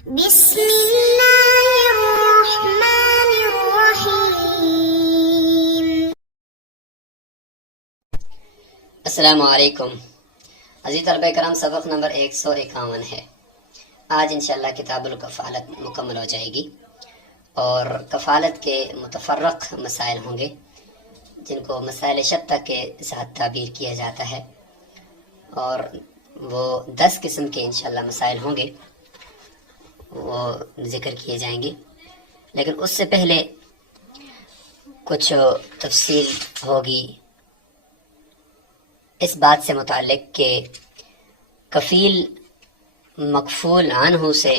بسم اللہ الرحمن الرحیم۔ السلام علیکم عزیز طلبہ کرام، سبق نمبر 151 ہے۔ آج انشاءاللہ کتاب الکفالت مکمل ہو جائے گی اور کفالت کے متفرق مسائل ہوں گے جن کو مسائل شتہ کے ساتھ تعبیر کیا جاتا ہے، اور وہ 10 قسم کے انشاءاللہ مسائل ہوں گے، وہ ذکر کیے جائیں گے۔ لیکن اس سے پہلے کچھ تفصیل ہوگی اس بات سے متعلق کہ کفیل مکفول عنہ سے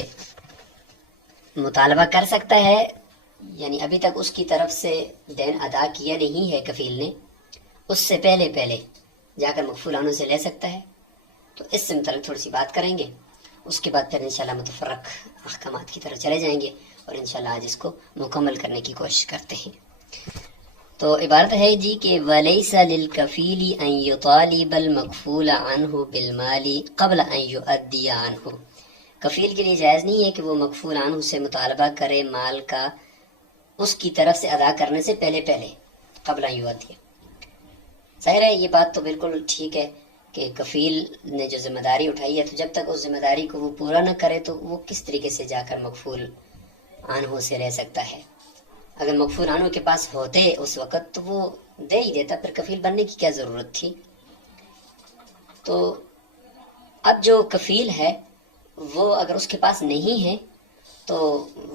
مطالبہ کر سکتا ہے، یعنی ابھی تک اس کی طرف سے دین ادا کیا نہیں ہے کفیل نے، اس سے پہلے جا کر مکفول عنہ سے لے سکتا ہے۔ تو اس سے متعلق تھوڑی سی بات کریں گے، اس کے بعد پھر انشاءاللہ متفرق احکامات کی طرف چلے جائیں گے اور انشاءاللہ آج اس کو مکمل کرنے کی کوشش کرتے ہیں۔ تو عبارت ہے جی کہ وَلَيْسَ لِلْكَفِيلِ أَن يُطَالِبَ الْمَكْفُولَ عَنْهُ بِالْمَالِ قَبْلَ أَن يُؤَدِّيَ عَنْهُ۔ کفیل کے لیے جائز نہیں ہے کہ وہ مکفول عنہ سے مطالبہ کرے مال کا اس کی طرف سے ادا کرنے سے پہلے قبل أن يؤدِّيَ۔ ظاہر ہے یہ بات تو بالکل ٹھیک ہے کہ کفیل نے جو ذمہ داری اٹھائی ہے، تو جب تک اس ذمہ داری کو وہ پورا نہ کرے تو وہ کس طریقے سے جا کر مکفول عنہ سے لے سکتا ہے۔ اگر مکفول عنہ کے پاس ہوتے اس وقت تو وہ دے ہی دیتا، پھر کفیل بننے کی کیا ضرورت تھی۔ تو اب جو کفیل ہے وہ اگر اس کے پاس نہیں ہے تو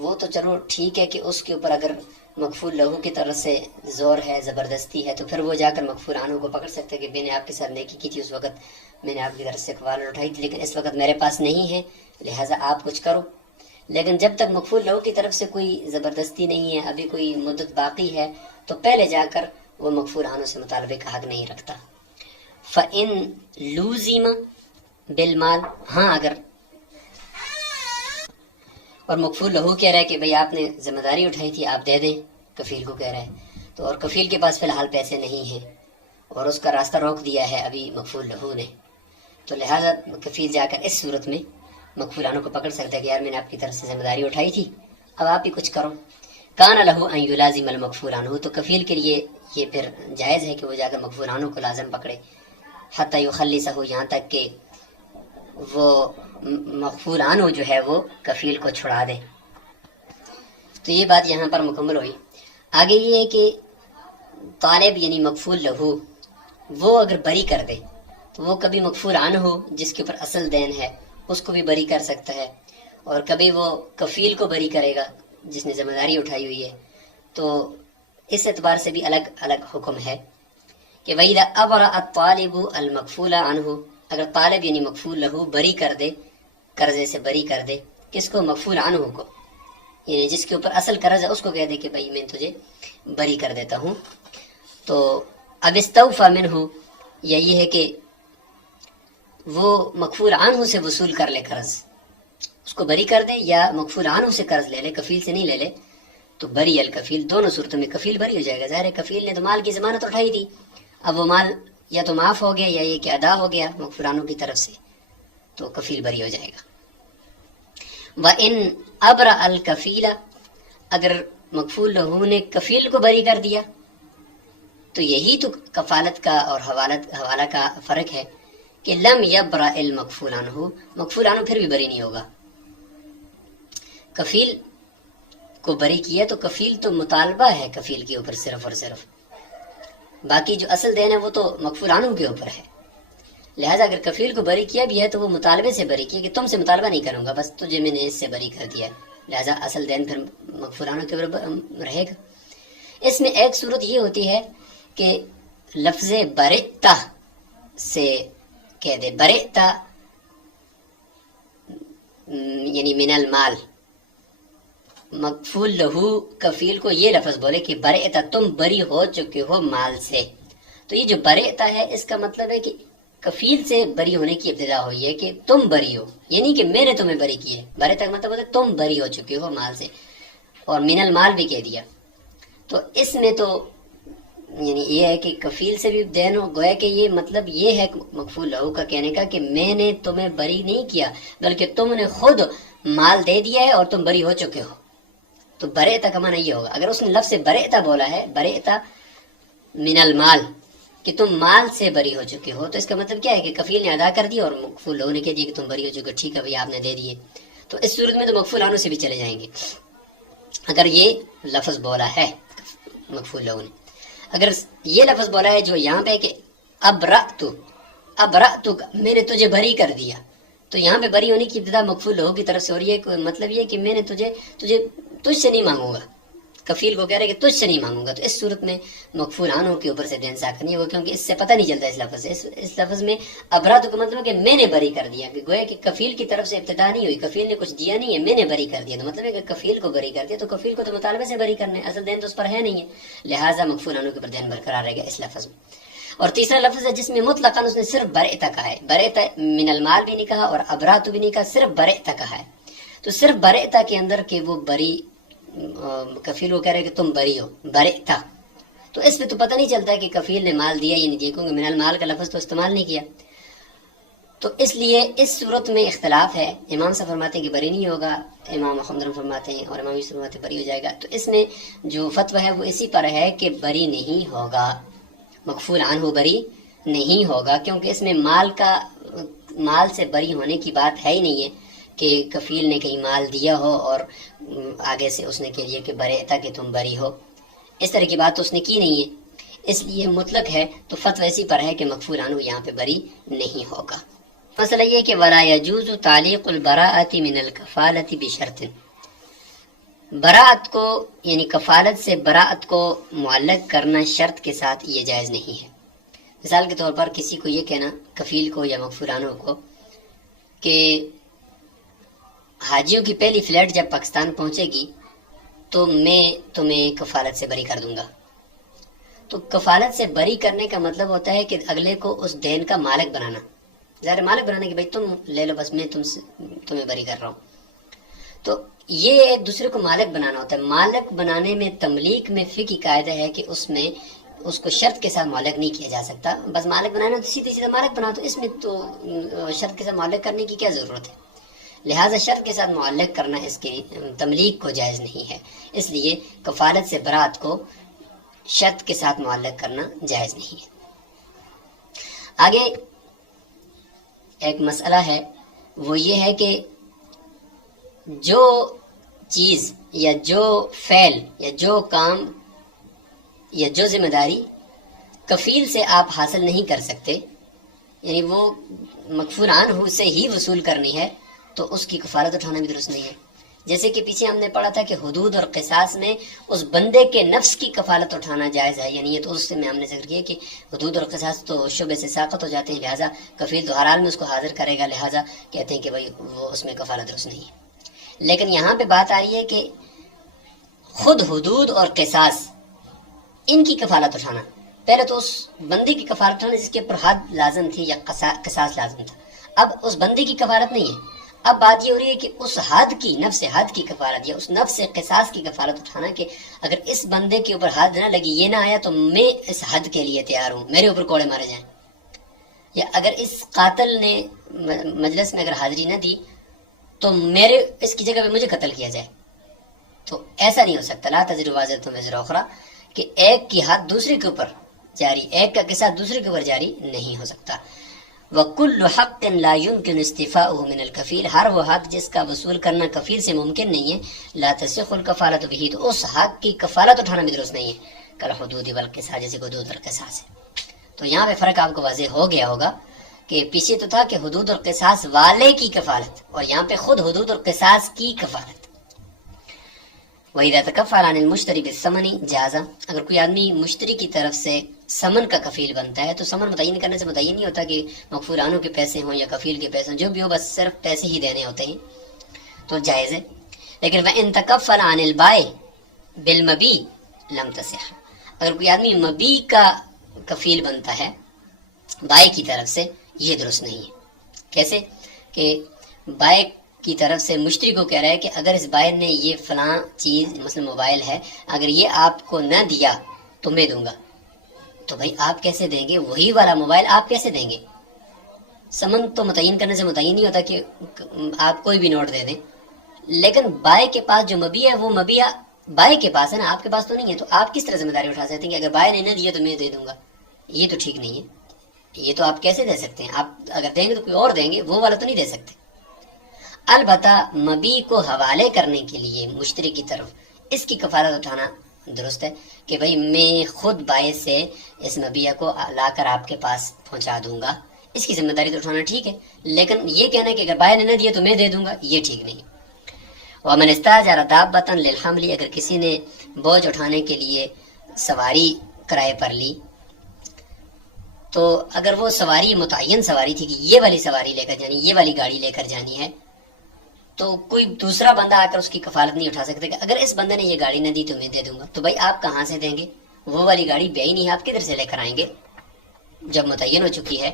وہ تو چلو ٹھیک ہے کہ اس کے اوپر اگر مکفول لہو کی طرف سے زور ہے، زبردستی ہے، تو پھر وہ جا کر مکفول عنہ کو پکڑ سکتے کہ میں نے آپ کے ساتھ نیکی کی تھی، اس وقت میں نے آپ کی طرف سے کفالت اٹھائی تھی، لیکن اس وقت میرے پاس نہیں ہے، لہٰذا آپ کچھ کرو۔ لیکن جب تک مکفول لہو کی طرف سے کوئی زبردستی نہیں ہے، ابھی کوئی مدت باقی ہے، تو پہلے جا کر وہ مکفول عنہ سے مطالبے کا حق نہیں رکھتا۔ فَإِن لُوزِمَ بِالْمَالِ، ہاں اگر اور مکفول لہو کہہ رہا ہے کہ بھئی آپ نے ذمہ داری اٹھائی تھی، آپ دے دیں، کفیل کو کہہ رہا ہے، تو اور کفیل کے پاس فی الحال پیسے نہیں ہیں اور اس کا راستہ روک دیا ہے ابھی مکفول لہو نے، تو لہٰذا کفیل جا کر اس صورت میں مکفول عنہ کو پکڑ سکتا ہے کہ یار میں نے آپ کی طرف سے ذمہ داری اٹھائی تھی، اب آپ ہی کچھ کرو۔ کان لہو ان یلازم المکفول عنہ، تو کفیل کے لیے یہ پھر جائز ہے کہ وہ جا کر مکفول عنہ کو لازم پکڑے، حتی یخلصہ، یہاں تک کہ وہ مکفول عنہ جو ہے وہ کفیل کو چھڑا دے۔ تو یہ بات یہاں پر مکمل ہوئی۔ آگے یہ ہے کہ طالب یعنی مکفول لہو وہ اگر بری کر دے تو وہ کبھی مکفول عنہ ہو جس کے اوپر اصل دین ہے اس کو بھی بری کر سکتا ہے، اور کبھی وہ کفیل کو بری کرے گا جس نے ذمہ داری اٹھائی ہوئی ہے۔ تو اس اعتبار سے بھی الگ الگ حکم ہے کہ وَإِذَا أَبْرَأَ الطَّالِبُ الْمَكْفُولَ عَنْهُ، اگر طالب یعنی مکفول لہو بری کر دے، قرضے سے بری کر دے، کس کو؟ مکفول عنہ کو، یعنی جس کے اوپر اصل قرض ہے اس کو کہہ دے کہ بھائی میں تجھے بری کر دیتا ہوں۔ تو اب استوفى منہ، یا یہ ہے کہ وہ مکفول عنہ سے وصول کر لے قرض، اس کو بری کر دے یا مکفول عنہ سے قرض لے لے، کفیل سے نہیں لے لے، تو بری الکفیل، دونوں صورتوں میں کفیل بری ہو جائے گا۔ ظاہر ہے کفیل نے تو مال کی ضمانت اٹھائی تھی، اب وہ مال یا تو معاف ہو گیا یا یہ کہ ادا ہو گیا مکفول عنہ کی طرف سے، تو کفیل بری ہو جائے گا۔ وَإِنْ أَبْرَأَ الْكَفِيلَ، اگر مکفول لہو نے کفیل کو بری کر دیا، تو یہی تو کفالت کا اور حوالہ کا فرق ہے کہ لم یبرأ المکفول عنہ، مکفول عنہ پھر بھی بری نہیں ہوگا۔ کفیل کو بری کیا تو کفیل تو مطالبہ ہے کفیل کے اوپر صرف اور صرف، باقی جو اصل دین ہے وہ تو مکفول عنہ کے اوپر ہے، لہٰذا اگر کفیل کو بری کیا بھی ہے تو وہ مطالبے سے بری کیا کہ تم سے مطالبہ نہیں کروں گا، بس تجھے میں نے اس سے بری کر دیا، لہٰذا اصل دین پھر مکفول عنہ کے اوپر رہے گا۔ اس میں ایک صورت یہ ہوتی ہے کہ لفظ برئتا سے کہہ دے، برئتا یعنی من المال، مکفول لہو کفیل کو یہ لفظ بولے کہ برئتا، تم بری ہو چکے ہو مال سے، تو یہ جو برئتا ہے اس کا مطلب ہے کہ کفیل سے بری ہونے کی ابتدا ہوئی ہے کہ تم بری ہو، یعنی کہ میں نے تمہیں بری کی ہے۔ برئتا کا مطلب ہوتا ہے تم بری ہو چکے ہو مال سے، اور من المال بھی کہہ دیا، تو اس میں تو یعنی یہ ہے کہ کفیل سے بھی دین ہو، گویا کہ یہ مطلب یہ ہے مکفول لہو کا کہنے کا کہ میں نے تمہیں بری نہیں کیا بلکہ تم نے خود مال دے دیا ہے اور تم بری ہو چکے ہو، تو بریتا کا معنی یہ ہوگا. اگر اس نے لفظ بریتا بولا ہے، بریتا من المال، کہ تم مال سے بری ہو چکے ہو، تو اس کا مطلب کیا ہے کہ کفیل نے ادا کر دیا اور مکفول لہو نے کہہ دیا کہ تم بری ہو چکے ہو، ٹھیک ہے بھائی آپ نے دے دیے. تو اس صورت میں تو مکفول عنہ سے بھی چلے جائیں گے اگر یہ لفظ بولا ہے مکفول لہو نے. اگر یہ لفظ بولا ہے جو یہاں پہ کہ ابرأت میں نے تجھے بری کر دیا، تو یہاں پہ بری ہونے کی ابتدا مکفول لہو کی طرف سے ہو رہی ہے. مطلب یہ کہ میں نے تجھ سے نہیں مانگوں گا، کفیل کو کہہ رہے کہ تجھ سے نہیں مانگوں گا. تو اس صورت میں مکفول عنہ کے اوپر سے دین ساکت نہیں ہوگا، کیونکہ اس سے پتہ نہیں چلتا اس لفظ سے. اس لفظ میں ابرأت کا مطلب ہے کہ میں نے بری کر دیا، کہ گویا کہ کفیل کی طرف سے ابتدا نہیں ہوئی، کفیل نے کچھ دیا نہیں ہے، میں نے بری کر دیا. تو مطلب ہے کہ کفیل کو بری کر دیا، تو کفیل کو تو مطالبے سے بری کرنا ہے، اصل دین تو اس پر ہے نہیں ہے، لہٰذا مکفول عنہ کے اوپر دین برقرار رہے گا اس لفظ میں. اور تیسرا لفظ ہے جس میں مطلقاً اس نے صرف برئتا کہا ہے، برئتا من المال بھی نہیں کہا اور ابرأت بھی نہیں کہا، صرف برئتا کہا ہے. تو صرف برئتا کے اندر کہ وہ بری، کفیل وہ کہہ رہے کہ تم بری ہو، برئتا، تو اس پہ تو پتہ نہیں چلتا کہ کفیل نے مال دیا یا نہیں دیا، کیونکہ من المال کا لفظ تو استعمال نہیں کیا. تو اس لیے اس صورت میں اختلاف ہے. امام سے فرماتے ہیں کہ بری نہیں ہوگا، امام محمد فرماتے ہیں اور امام یوسف فرماتے ہیں بری ہو جائے گا. تو اس میں جو فتویٰ ہے وہ اسی پر ہے کہ بری نہیں ہوگا، مکفول عنہ بری نہیں ہوگا، کیونکہ اس میں مال سے بری ہونے کی بات ہے ہی نہیں ہے کہ کفیل نے کہیں مال دیا ہو اور آگے سے اس نے کہہ دیا کہ برئتا کہ تم بری ہو، اس طرح کی بات تو اس نے کی نہیں ہے. اس لیے مطلق ہے تو فتویٰ اسی پر ہے کہ مکفول عنہ یہاں پہ بری نہیں ہوگا. مسئلہ یہ کہ ولا يجوز تعلیق البراءۃ من الکفالۃ بشرط، براءت کو یعنی کفالت سے براءت کو معلق کرنا شرط کے ساتھ یہ جائز نہیں ہے. مثال کے طور پر کسی کو یہ کہنا، کفیل کو یا مکفول عنہ کو، کہ حاجیوں کی پہلی فلائٹ جب پاکستان پہنچے گی تو میں تمہیں کفالت سے بری کر دوں گا. تو کفالت سے بری کرنے کا مطلب ہوتا ہے کہ اگلے کو اس دین کا مالک بنانا، ظاہر مالک بنانا کہ بھائی تم لے لو، بس میں تمہیں بری کر رہا ہوں. تو یہ ایک دوسرے کو مالک بنانا ہوتا ہے. مالک بنانے میں تملیک میں فقہی قاعدہ ہے کہ اس میں اس کو شرط کے ساتھ مالک نہیں کیا جا سکتا. بس مالک بنانا تو سیدھے سیدھا مالک بنا، تو اس میں تو شرط کے ساتھ مالک کرنے کی کیا ضرورت ہے. لہٰذا شرط کے ساتھ معلق کرنا اس کی تملیک کو جائز نہیں ہے. اس لیے کفالت سے برات کو شرط کے ساتھ معلق کرنا جائز نہیں ہے. آگے ایک مسئلہ ہے، وہ یہ ہے کہ جو چیز یا جو فعل یا جو کام یا جو ذمہ داری کفیل سے آپ حاصل نہیں کر سکتے، یعنی وہ مکفول عنہ سے ہی وصول کرنی ہے، تو اس کی کفالت اٹھانا بھی درست نہیں ہے. جیسے کہ پیچھے ہم نے پڑھا تھا کہ حدود اور قصاص میں اس بندے کے نفس کی کفالت اٹھانا جائز ہے، یعنی یہ تو اس سے میں ہم نے ذکر کیا کہ حدود اور قصاص تو شعبے سے ساقط ہو جاتے ہیں، لہٰذا کفیل تو ہر حال میں اس کو حاضر کرے گا، لہٰذا کہتے ہیں کہ بھائی وہ اس میں کفالت درست نہیں ہے. لیکن یہاں پہ بات آ رہی ہے کہ خود حدود اور قصاص ان کی کفالت اٹھانا، پہلے تو اس بندے کی کفالت اٹھانا جس کے اوپر حد لازم تھی یا قصاص لازم تھا، اب اس بندے کی کفالت نہیں ہے. اب بات یہ ہو رہی ہے کہ اس حد کی، نفس حد کی کفالت یا اس نفس قصاص کی کفالت اٹھانا، کہ اگر اس بندے کے اوپر حد نہ لگی، یہ نہ آیا تو میں اس حد کے لیے تیار ہوں، میرے اوپر کوڑے مارے جائیں. یا اگر اس قاتل نے مجلس میں اگر حاضری نہ دی تو میرے اس کی جگہ پہ مجھے قتل کیا جائے. تو ایسا نہیں ہو سکتا. لا تزر وازرۃ وزر اخری، کہ ایک کی حد دوسرے کے اوپر جاری، ایک کا قصاص دوسرے کے اوپر جاری نہیں ہو سکتا. وَكُلُّ حَقٍ لَا يُمْكِنُ اسْتِفَاؤُهُ مِنَ الْكَفِيلِ، ہر وہ حق جس کا وصول کرنا کفیل سے ممکن نہیں ہے. لا تصح الکفالۃ بہ، تو اس حق کی کفالت اٹھانا بھی درست نہیں ہے. کالحدود والقصاص، جیسے حدود اور قصاص ہے. تو یہاں پہ فرق آپ کو واضح ہو گیا ہوگا کہ پیچھے تو تھا کہ حدود اور قصاص والے کی کفالت، اور یہاں پہ خود حدود اور قصاص کی کفالت. وَإِذَا تَكَفَّلَ عَنِ الْمُشْتَرِ بِالثَّمَنِ جَازَ، اگر کوئی آدمی مشتری کی طرف سے سمن کا کفیل بنتا ہے، تو سمن متعین کرنے سے متعین نہیں ہوتا کہ مکفول عنہ کے پیسے ہوں یا کفیل کے پیسے ہوں، جو بھی ہو بس صرف پیسے ہی دینے ہوتے ہیں، تو جائز ہے. لیکن وَإِن تَكَفَّلَ عَنِ الْبَائِعِ بِالْمَبِيعِ لَمْ تَصِحَّ، اگر کوئی آدمی مبیع کا کفیل بنتا ہے بائع کی طرف سے، یہ درست نہیں ہے. کیسے کہ بائع کی طرف سے مشتری کو کہہ رہا ہے کہ اگر اس بائع نے یہ فلاں چیز مثلا موبائل ہے، اگر یہ آپ کو نہ دیا تو میں دوں گا. تو بھائی آپ کیسے دیں گے وہی والا موبائل، آپ کیسے دیں گے؟ سمن تو متعین کرنے سے متعین نہیں ہوتا کہ آپ کوئی بھی نوٹ دے دیں. لیکن بائے کے پاس جو مبیع ہے وہ مبیع بائے کے پاس ہے نا، آپ کے پاس تو نہیں ہے، تو آپ کس طرح ذمہ داری اٹھا سکتے ہیں کہ اگر بائے نے نہ دیا تو میں دے دوں گا؟ یہ تو ٹھیک نہیں ہے، یہ تو آپ کیسے دے سکتے ہیں؟ آپ اگر دیں گے تو کوئی اور دیں گے، وہ والا تو نہیں دے سکتے۔ البتہ مبیع کو حوالے کرنے کے لیے مشتری کی طرف اس کی کفالت اٹھانا درست ہے کہ بھئی میں خود باعث سے اس مبیع کو لا کر آپ کے پاس پہنچا دوں گا، اس کی ذمہ داری تو اٹھانا ٹھیک ہے، لیکن یہ کہنا ہے کہ اگر بائی نے نہ دیا تو میں دے دوں گا، یہ ٹھیک نہیں۔ ومن استاجر دابۃ للحمل، اگر کسی نے بوجھ اٹھانے کے لیے سواری کرائے پر لی، تو اگر وہ سواری متعین سواری تھی کہ یہ والی سواری لے کر جانی، یہ والی گاڑی لے کر جانی ہے، تو کوئی دوسرا بندہ آ کر اس کی کفالت نہیں اٹھا سکتا کہ اگر اس بندے نے یہ گاڑی نہ دی تو میں دے دوں گا۔ تو بھائی آپ کہاں سے دیں گے؟ وہ والی گاڑی بیعی نہیں ہے، آپ کدھر سے لے کر آئیں گے جب متعین ہو چکی ہے؟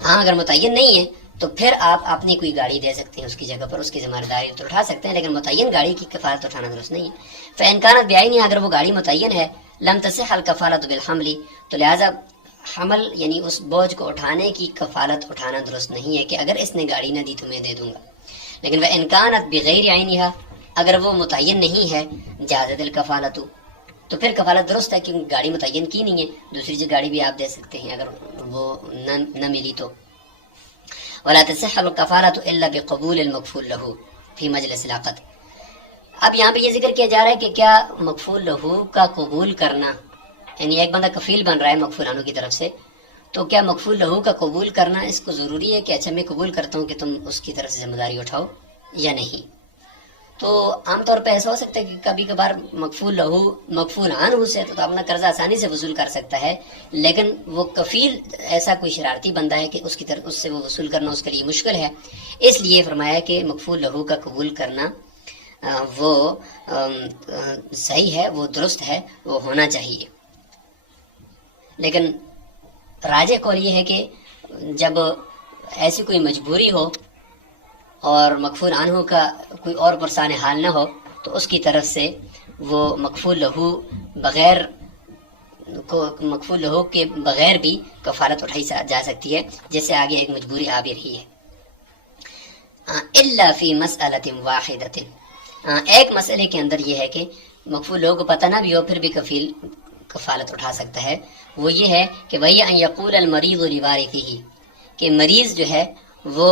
ہاں اگر متعین نہیں ہے تو پھر آپ اپنی کوئی گاڑی دے سکتے ہیں اس کی جگہ پر، اس کی ذمہ داری تو اٹھا سکتے ہیں، لیکن متعین گاڑی کی کفالت اٹھانا درست نہیں ہے۔ فإن كانت بعینها، اگر وہ گاڑی متعین ہے، لم تصح الکفالۃ بالحمل، تو لہذا حمل یعنی اس بوجھ کو اٹھانے کی کفالت اٹھانا درست نہیں ہے کہ اگر اس نے گاڑی نہ دی تو میں دے دوں گا۔ لیکن وإن كانت بغیر عینها، اگر وہ متعین نہیں ہے، جازت الکفالۃ، تو پھر کفالت درست ہے کیونکہ گاڑی متعین کی نہیں ہے، دوسری جگہ گاڑی بھی آپ دے سکتے ہیں اگر وہ نہ ملی تو۔ ولا تصح الکفالۃ الا بقبول المکفول له فی مجلس العقد۔ اب یہاں پہ یہ ذکر کیا جا رہا ہے کہ کیا مکفول لہو کا قبول کرنا، یعنی ایک بندہ کفیل بن رہا ہے مکفولانوں کی طرف سے، تو کیا مکفول لہو کا قبول کرنا اس کو ضروری ہے کہ اچھا میں قبول کرتا ہوں کہ تم اس کی طرف سے ذمہ داری اٹھاؤ یا نہیں؟ تو عام طور پہ ایسا ہو سکتا ہے کہ کبھی کبھار مکفول لہو مکفول عنہ سے تو اپنا قرضہ آسانی سے وصول کر سکتا ہے، لیکن وہ کفیل ایسا کوئی شرارتی بندہ ہے کہ اس کی طرف اس سے وہ وصول کرنا اس کے لیے مشکل ہے، اس لیے فرمایا کہ مکفول لہو کا قبول کرنا وہ صحیح ہے، وہ درست ہے، وہ ہونا چاہیے۔ لیکن راجح قول یہ ہے کہ جب ایسی کوئی مجبوری ہو اور مکفول عنہ کا کوئی اور پرسان حال نہ ہو تو اس کی طرف سے وہ مکفول لہو مکفول لہو کے بغیر بھی کفالت اٹھائی جا سکتی ہے، جیسے آگے ایک مجبوری آ بھی رہی ہے۔ الا فی مسئلۃ واحدۃ، ایک مسئلے کے اندر یہ ہے کہ مکفول لہو کو پتہ نہ بھی ہو پھر بھی کفیل کفالت اٹھا سکتا ہے، وہ یہ ہے کہ وہی ان یقول المریض لوارثہ، کہ مریض جو ہے وہ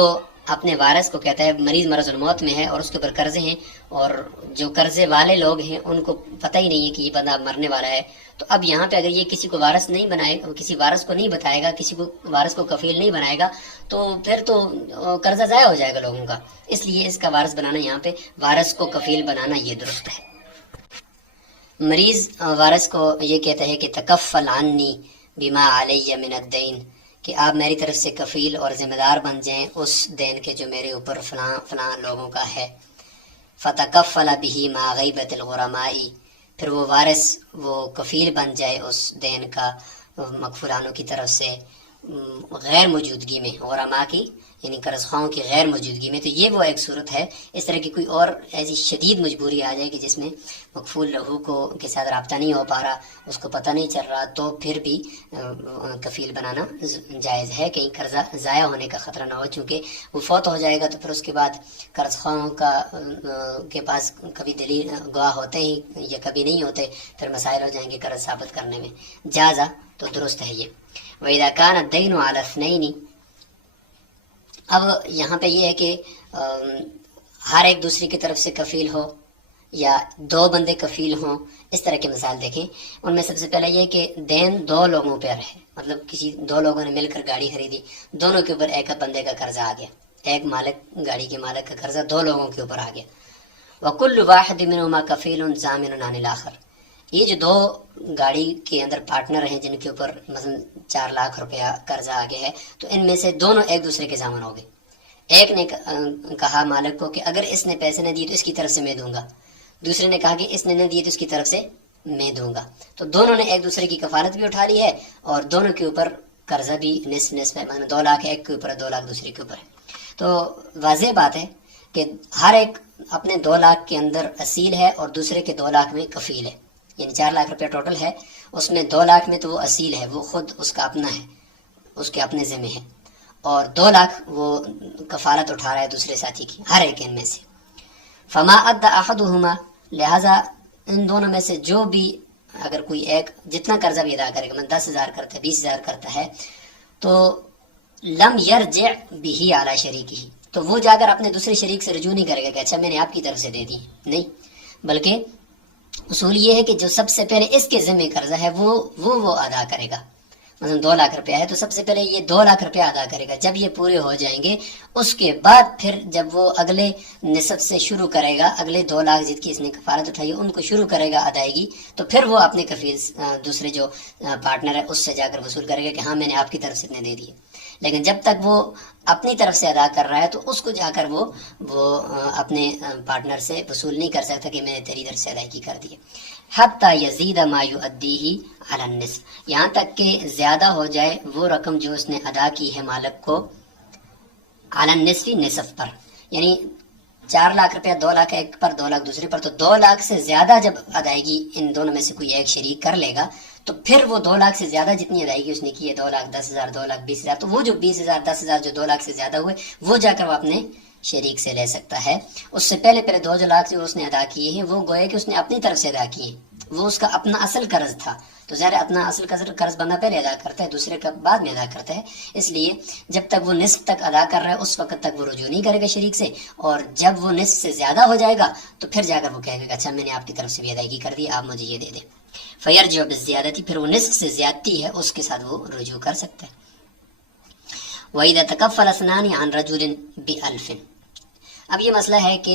اپنے وارث کو کہتا ہے، مریض مرض الموت میں ہے اور اس کے اوپر قرضے ہیں، اور جو قرضے والے لوگ ہیں ان کو پتہ ہی نہیں ہے کہ یہ بندہ مرنے والا ہے، تو اب یہاں پہ اگر یہ کسی کو وارث نہیں بنائے، کسی وارث کو نہیں بتائے گا، کسی کو وارث کو کفیل نہیں بنائے گا، تو پھر تو قرضہ ضائع ہو جائے گا لوگوں کا، اس لیے اس کا وارث بنانا، یہاں پہ وارث کو کفیل بنانا یہ درست ہے۔ مریض وارث کو یہ کہتا ہے کہ تکفل عنی بما علی من الدین، کہ آپ میری طرف سے کفیل اور ذمہ دار بن جائیں اس دین کے جو میرے اوپر فلاں فلاں لوگوں کا ہے۔ فتکفل به مع غیبت الغرماء، پھر وہ وارث وہ کفیل بن جائے اس دین کا مکفولانوں کی طرف سے غیر موجودگی میں، غرماء کی یعنی قرض خواہوں کی غیر موجودگی میں، تو یہ وہ ایک صورت ہے۔ اس طرح کی کوئی اور ایسی شدید مجبوری آ جائے کہ جس میں مکفول لہو کو کے ساتھ رابطہ نہیں ہو پا رہا، اس کو پتہ نہیں چل رہا، تو پھر بھی کفیل بنانا جائز ہے، کہیں قرضہ ضائع ہونے کا خطرہ نہ ہو، چونکہ وہ فوت ہو جائے گا تو پھر اس کے بعد قرض خواہوں کے پاس کبھی دلیل گواہ ہوتے ہی یا کبھی نہیں ہوتے، پھر مسائل ہو جائیں گے قرض ثابت کرنے میں، جازہ تو درست ہے یہ۔ وَإِذَا كَانَ الدَّيْنُ عَلَى اثْنَيْنِ، اب یہاں پہ یہ ہے کہ ہر ایک دوسری کی طرف سے کفیل ہو یا دو بندے کفیل ہوں، اس طرح کی مثال دیکھیں۔ ان میں سب سے پہلے یہ کہ دین دو لوگوں پر ہے، مطلب کسی دو لوگوں نے مل کر گاڑی خریدی، دونوں کے اوپر ایک بندے کا قرضہ آ گیا، ایک مالک گاڑی کے مالک کا قرضہ دو لوگوں کے اوپر آ گیا۔ وَكُلُّ وَاحِدٍ مِّنْهُمَا كَفِيلٌ ضَامِنٌ عَنِ الْآخَرِ، یہ جو دو گاڑی کے اندر پارٹنر ہیں جن کے اوپر مثلا 4 لاکھ روپیہ قرضہ آ گیا ہے، تو ان میں سے دونوں ایک دوسرے کے ضامن ہو گئے۔ ایک نے کہا مالک کو کہ اگر اس نے پیسے نہ دیے تو اس کی طرف سے میں دوں گا، دوسرے نے کہا کہ اس نے نہ دیے تو اس کی طرف سے میں دوں گا، تو دونوں نے ایک دوسرے کی کفالت بھی اٹھا لی ہے اور دونوں کے اوپر قرضہ بھی نصف ہے، مطلب 2 لاکھ ایک کے اوپر 2 لاکھ دوسرے کے اوپر ہے۔ تو واضح بات ہے کہ ہر ایک اپنے 2 لاکھ کے اندر اصیل ہے اور دوسرے کے 2 لاکھ میں کفیل ہے، یعنی 4 لاکھ روپیہ ٹوٹل ہے، اس میں 2 لاکھ میں تو وہ اصیل ہے، وہ خود اس کا اپنا ہے، اس کے اپنے ذمہ ہے، اور 2 لاکھ وہ کفالت اٹھا رہا ہے دوسرے ساتھی کی، ہر ایک ان میں سے۔ فما ادى احدهما، لہذا ان دونوں میں سے جو بھی اگر کوئی ایک جتنا قرضہ بھی ادا کرے گا، من 10,000 کرتا ہے 20,000 کرتا ہے، تو لم یرجع به علی شریکہ، تو وہ جا کر اپنے دوسرے شریک سے رجوع نہیں کرے گا کہ اچھا میں نے آپ کی طرف سے دے دی، نہیں، بلکہ اصول یہ ہے کہ جو سب سے پہلے اس کے ذمہ قرضہ ہے وہ ادا کرے گا. مثلا 2 لاکھ روپیہ ہے تو سب سے پہلے یہ 2 لاکھ روپیہ ادا کرے گا. جب یہ پورے ہو جائیں گے اس کے بعد پھر جب وہ اگلے نصف سے شروع کرے گا، اگلے 2 لاکھ جس کی اس نے کفالت اٹھائی ان کو شروع کرے گا ادائیگی، تو پھر وہ اپنے کفیل دوسرے جو پارٹنر ہے اس سے جا کر وصول کرے گا کہ ہاں میں نے آپ کی طرف سے اتنے دے دیے. لیکن جب تک وہ اپنی طرف سے ادا کر رہا ہے تو اس کو جا کر وہ اپنے پارٹنر سے وصول نہیں کر سکتا کہ میں نے تیری طرف سے ادائیگی کر دی. حتی یزید ما یؤدیہ علی النصف، یہاں تک کہ زیادہ ہو جائے وہ رقم جو اس نے ادا کی ہے مالک کو علی النصف، نصف پر، یعنی 4 لاکھ روپیہ 2 لاکھ ایک پر 2 لاکھ دوسرے پر، تو 2 لاکھ سے زیادہ جب ادائیگی ان دونوں میں سے کوئی ایک شریک کر لے گا تو پھر وہ 2 لاکھ سے زیادہ جتنی ادائیگی اس نے کی ہے 2,10,000 2,20,000، تو وہ جو 20,000 10,000 جو 2 لاکھ سے زیادہ ہوئے وہ جا کر وہ اپنے شریک سے لے سکتا ہے. اس سے پہلے 2 لاکھ جو اس نے ادا کیے ہیں وہ گویا کہ اس نے اپنی طرف سے ادا کیے ہیں، وہ اس کا اپنا اصل قرض تھا، تو ظاہر اپنا اصل قرض بندہ پہلے ادا کرتا ہے، دوسرے کا بعد میں ادا کرتا ہے. اس لیے جب تک وہ نصف تک ادا کر رہا ہے اس وقت تک وہ رجوع نہیں کرے گا شریک سے، اور جب وہ نصف سے زیادہ ہو جائے گا تو پھر جا کر وہ کہے گا اچھا میں نے آپ کی طرف سے بھی ادائیگی کر دی، آپ مجھے یہ دے دیں. فیرجع بالزیادتی، پھر وہ نصف سے زیادتی ہے اس کے ساتھ وہ رجوع کر سکتا ہے. وَإِذَا تَكَفَّلَ اثْنَانِ عَنْ رَجُلٍ بِأَلْفٍ، اب یہ مسئلہ ہے کہ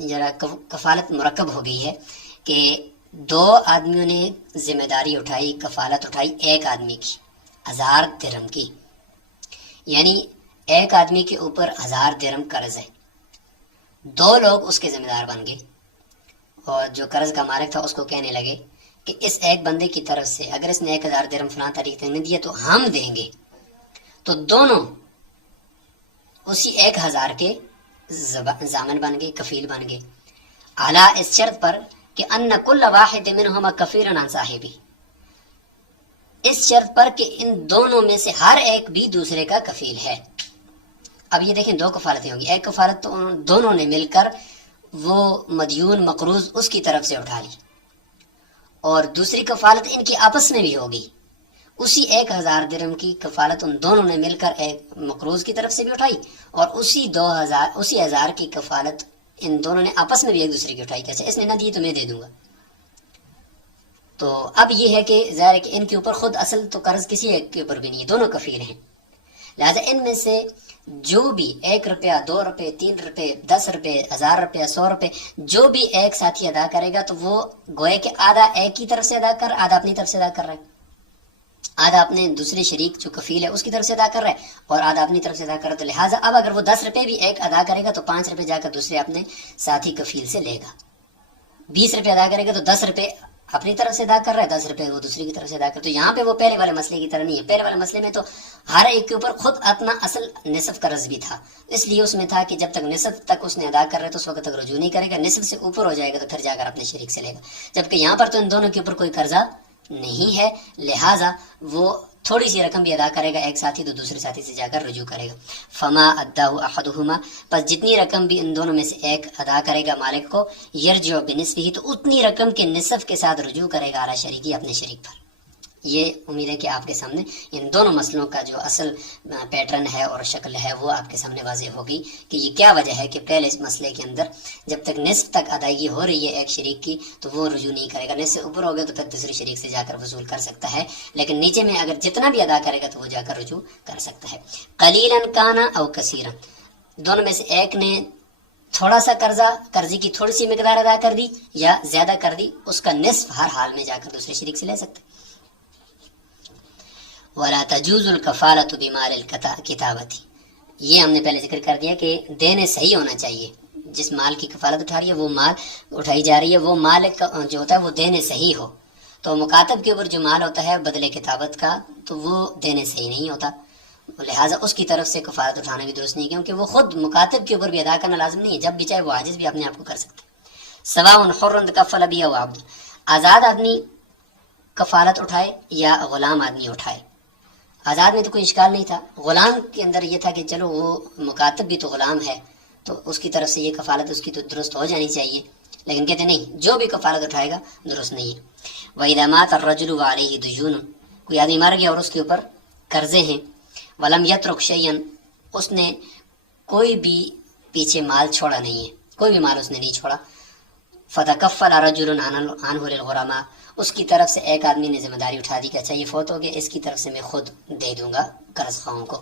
ذرا کفالت مرکب ہو گئی ہے کہ 2 آدمیوں نے ذمہ داری اٹھائی، کفالت اٹھائی ایک آدمی کی 1000 درہم کی، یعنی ایک آدمی کے اوپر 1000 درہم قرض ہے. 2 لوگ اس کے ذمہ دار بن گئے اور جو قرض کا مالک تھا اس کو کہنے لگے کہ اس ایک بندے کی طرف سے اگر اس نے 1000 درہم فلاں تاریخ تک نہیں دیا تو ہم دیں گے. تو دونوں اسی 1000 کے ضامن بن گئے، کفیل بن گئے، اعلیٰ اس شرط پر کہ ان کل واحد منہما کفیل عن صاحبہ، اس شرط پر کہ ان دونوں میں سے ہر ایک بھی دوسرے کا کفیل ہے. اب یہ دیکھیں 2 کفالتیں ہوں گی، ایک کفالت تو دونوں نے مل کر وہ مدیون مقروض اس کی طرف سے اٹھا لی، اور دوسری کفالت ان کی آپس میں بھی ہوگی، اسی 1000 درہم کی کفالت ان دونوں نے مل کر ایک مقروض کی طرف سے بھی اٹھائی، اور اسی 1000 کی کفالت ان دونوں نے آپس میں بھی ایک دوسرے کی اٹھائی کہ اچھا اس نے نہ دی تو میں دے دوں گا. تو اب یہ ہے کہ ظاہر ہے کہ ان کے اوپر خود اصل تو قرض کسی ایک کے اوپر بھی نہیں ہے، دونوں کفیل ہیں، لہذا ان میں سے جو بھی 1 روپیہ 2 روپے 3 روپے 10 روپے 1000 روپیہ 100 روپے جو بھی ایک ساتھی ادا کرے گا تو وہ گوئے کہ آدھا ایک کی طرف سے ادا کر، آدھا اپنی طرف سے ادا کر رہا ہے، آدھا اپنے دوسرے شریک جو کفیل ہے اس کی طرف سے ادا کر رہا ہے اور آدھا اپنی طرف سے ادا کر رہا ہے. تو لہٰذا اب اگر وہ 10 روپے بھی ایک ادا کرے گا تو 5 روپے جا کر دوسرے اپنے ساتھی کفیل سے لے گا. 20 روپے ادا کرے گا تو 10 روپے اپنی طرف سے ادا کر رہا ہے، 10 روپے وہ دوسری کی طرف سے ادا کر. تو یہاں پہ وہ پہلے والے مسئلے کی طرح نہیں ہے. پہلے والے مسئلے میں تو ہر ایک کے اوپر خود اپنا اصل نصف قرض بھی تھا، اس لیے اس میں تھا کہ جب تک نصف تک اس نے ادا کر رہے تو اس وقت تک رجوع نہیں کرے گا، نصف سے اوپر ہو جائے گا تو پھر جا کر اپنے شریک سے لے گا. جبکہ یہاں پر تو ان دونوں کے اوپر کوئی قرضہ نہیں ہے، لہٰذا وہ تھوڑی سی رقم بھی ادا کرے گا ایک ساتھی تو دوسرے ساتھی سے جا کر رجوع کرے گا. فما اداہ احدہما، پس جتنی رقم بھی ان دونوں میں سے ایک ادا کرے گا مالک کو، یرجع بنصفہ، تو اتنی رقم کے نصف کے ساتھ رجوع کرے گا علی شریکی، اپنے شریک پر. یہ امید ہے کہ آپ کے سامنے ان دونوں مسئلوں کا جو اصل پیٹرن ہے اور شکل ہے وہ آپ کے سامنے واضح ہوگی کہ یہ کیا وجہ ہے کہ پہلے اس مسئلے کے اندر جب تک نصف تک ادائیگی ہو رہی ہے ایک شریک کی تو وہ رجوع نہیں کرے گا، نصف سے اوپر ہو گیا تو پھر دوسرے شریک سے جا کر وصول کر سکتا ہے، لیکن نیچے میں اگر جتنا بھی ادا کرے گا تو وہ جا کر رجوع کر سکتا ہے. قلیلا کانا او کثیرا، دونوں میں سے ایک نے تھوڑا سا قرضے کی تھوڑی سی مقدار ادا کر دی یا زیادہ کر دی، اس کا نصف ہر حال میں جا کر دوسرے شریک سے لے سکتا ہے. وَلَا تَجُوزُ الْكَفَالَةُ بِمَالِ الْكِتَابَةِ، یہ ہم نے پہلے ذکر کر دیا کہ دینے صحیح ہونا چاہیے. جس مال کی کفالت اٹھا رہی ہے وہ مال اٹھائی جا رہی ہے، وہ مال جو ہوتا ہے وہ دینے صحیح ہو. تو مکاتب کے اوپر جو مال ہوتا ہے بدلے کتابت کا تو وہ دینے صحیح نہیں ہوتا، لہٰذا اس کی طرف سے کفالت اٹھانا بھی درست نہیں، کیونکہ وہ خود مکاتب کے اوپر بھی ادا کرنا لازم نہیں ہے، جب بھی چاہے وہ عاجز بھی اپنے آپ کو کر سکتا ہے. سواء حر تکفل به او عبد، آزاد آدمی کفالت اٹھائے یا غلام آدمی اٹھائے. آزاد میں تو کوئی اشکال نہیں تھا، غلام کے اندر یہ تھا کہ چلو وہ مکاتب بھی تو غلام ہے تو اس کی طرف سے یہ کفالت اس کی تو درست ہو جانی چاہیے، لیکن کہتے نہیں، جو بھی کفالت اٹھائے گا درست نہیں ہے۔ وَإِذَا مَاتَ الرَّجُلُ وَعَلَيْهِ دُيُونٌ، کوئی آدمی مر گیا اور اس کے اوپر قرضے ہیں، وَلَمْ يَتْرُكْ شَيْئًا، اس نے کوئی بھی پیچھے مال چھوڑا نہیں ہے، کوئی بھی مال اس نے نہیں چھوڑا، فَتَكَفَّلَ رَجُلٌ عَنْهُ لِلْغُرَمَاء، اس کی طرف سے ایک آدمی نے ذمہ داری اٹھا دی کہ اچھا یہ فوت ہو گیا، اس کی طرف سے میں خود دے دوں گا قرض خواہوں کو،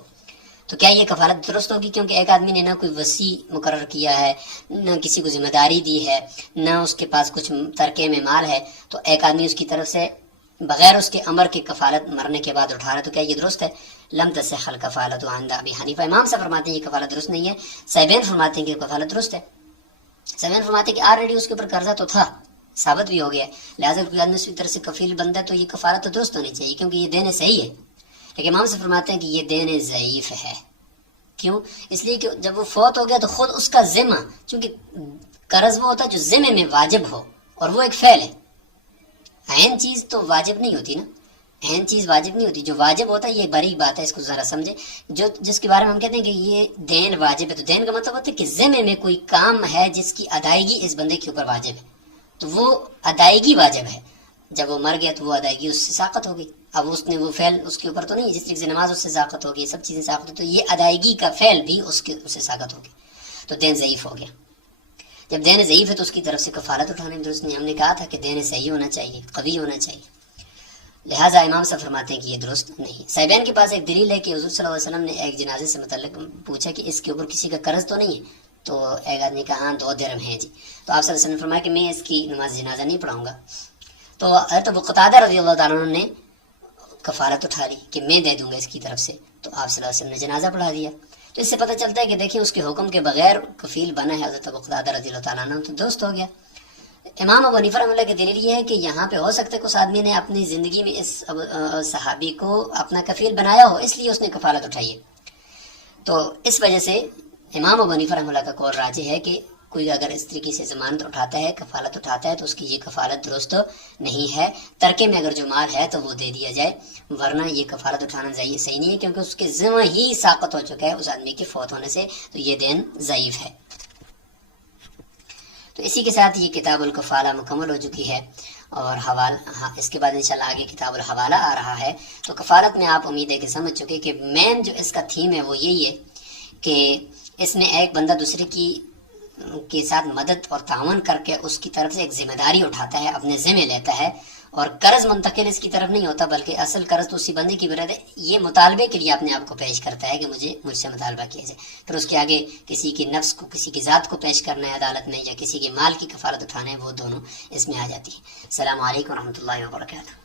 تو کیا یہ کفالت درست ہوگی؟ کیونکہ ایک آدمی نے نہ کوئی وصی مقرر کیا ہے، نہ کسی کو ذمہ داری دی ہے، نہ اس کے پاس کچھ ترکے میں مال ہے، تو ایک آدمی اس کی طرف سے بغیر اس کے امر کے کفالت مرنے کے بعد اٹھا رہا ہے، تو کیا یہ درست ہے؟ لم تصح الکفالۃ عند ابی حنیفہ، امام صاحب فرماتے ہیں یہ کفالت درست نہیں ہے، صاحبین فرماتے ہیں کہ کفالت درست ہے، صاحبین فرماتے ہیں کہ آلریڈی اس کے اوپر قرضہ تو تھا، ثابت بھی ہو گیا، لہٰذا کوئی آدمی اس کی طرف سے کفیل بندہ تو یہ کفالت تو درست ہونی چاہیے کیونکہ یہ دینے صحیح ہے، لیکن امام صاحب فرماتے ہیں کہ یہ دینے ضعیف ہے۔ کیوں؟ اس لیے کہ جب وہ فوت ہو گیا تو خود اس کا ذمہ، چونکہ قرض وہ ہوتا ہے جو ذمے میں واجب ہو، اور وہ ایک فعل ہے، عین چیز تو واجب نہیں ہوتی نا، عین چیز واجب نہیں ہوتی، جو واجب ہوتا ہے یہ بڑی بات ہے، اس کو ذرا سمجھے، جو جس کے بارے میں ہم کہتے ہیں کہ یہ دین واجب ہے، تو دین کا مطلب ہوتا ہے کہ ذمے میں کوئی کام ہے جس کی ادائیگی اس بندے کے اوپر واجب ہے، تو وہ ادائیگی واجب ہے، جب وہ مر گیا تو وہ ادائیگی اس سے ساقط ہو گئی، اب اس نے وہ فعل اس کے اوپر تو نہیں، جس طریقے سے نماز اس سے ساقط ہو گئی، سب چیزیں ساقط ہو، تو یہ ادائیگی کا فعل بھی اس سے ساقط ہو گئی، تو دین ضعیف ہو گیا۔ جب دین ضعیف ہے تو اس کی طرف سے کفالت اٹھانے میں درست نہیں، ہم نے کہا تھا کہ دین صحیح ہونا چاہیے، قوی ہونا چاہیے، لہٰذا امام صاحب فرماتے ہیں کہ یہ درست نہیں۔ صاحبین کے پاس ایک دلیل ہے کہ حضور صلی اللہ علیہ وسلم نے ایک جنازے سے متعلق پوچھا کہ اس کے اوپر کسی کا قرض تو نہیں ہے، تو ایک آدمی کہا ہاں 2 درہم ہیں جی، تو آپ صلی اللہ علیہ وسلم نے فرمایا کہ میں اس کی نماز جنازہ نہیں پڑھاؤں گا، تو حضرت ابو قتادہ رضی اللہ تعالیٰ عنہ نے کفالت اٹھا لی کہ میں دے دوں گا اس کی طرف سے، تو آپ صلی اللہ علیہ وسلم نے جنازہ پڑھا دیا، تو اس سے پتہ چلتا ہے کہ دیکھیں اس کے حکم کے بغیر کفیل بنا ہے حضرت ابو قتادہ رضی اللہ تعالیٰ عنہ، تو درست ہو گیا۔ امام ابو حنیفہ رحمۃ اللہ کی دلیل یہ ہے کہ یہاں پہ ہو سکتا ہے کہ اس آدمی نے اپنی زندگی میں اس صحابی کو اپنا کفیل بنایا ہو، اس لیے اس نے کفالت اٹھائی ہے، تو اس وجہ سے امام ابو حنیفہ رحمۃ اللہ کا قول راجح ہے کہ کوئی اگر اس طریقے سے ضمانت اٹھاتا ہے، کفالت اٹھاتا ہے، تو اس کی یہ کفالت درست نہیں ہے، ترکے میں اگر جو مال ہے تو وہ دے دیا جائے، ورنہ یہ کفالت اٹھانا صحیح نہیں ہے، کیونکہ اس کے ذمہ ہی ساقط ہو چکا ہے اس آدمی کے فوت ہونے سے، تو یہ دین ضعیف ہے۔ تو اسی کے ساتھ یہ کتاب الکفالہ مکمل ہو چکی ہے، اور اس کے بعد انشاءاللہ آگے کتاب الحوالہ آ رہا ہے۔ تو کفالت میں آپ امید ہے کہ سمجھ چکے کہ مین جو اس کا تھیم ہے وہ یہی ہے کہ اس میں ایک بندہ دوسرے کے ساتھ مدد اور تعاون کر کے اس کی طرف سے ایک ذمہ داری اٹھاتا ہے، اپنے ذمہ لیتا ہے، اور قرض منتقل اس کی طرف نہیں ہوتا، بلکہ اصل قرض تو اسی بندے کی برد ہے، یہ مطالبے کے لیے اپنے آپ کو پیش کرتا ہے کہ مجھ سے مطالبہ کیا جائے، پھر اس کے آگے کسی کی نفس کو، کسی کی ذات کو پیش کرنا ہے عدالت میں، یا کسی کے مال کی کفالت اٹھانا ہے، وہ دونوں اس میں آ جاتی ہے۔ السلام علیکم ورحمۃ اللہ وبرکاتہ۔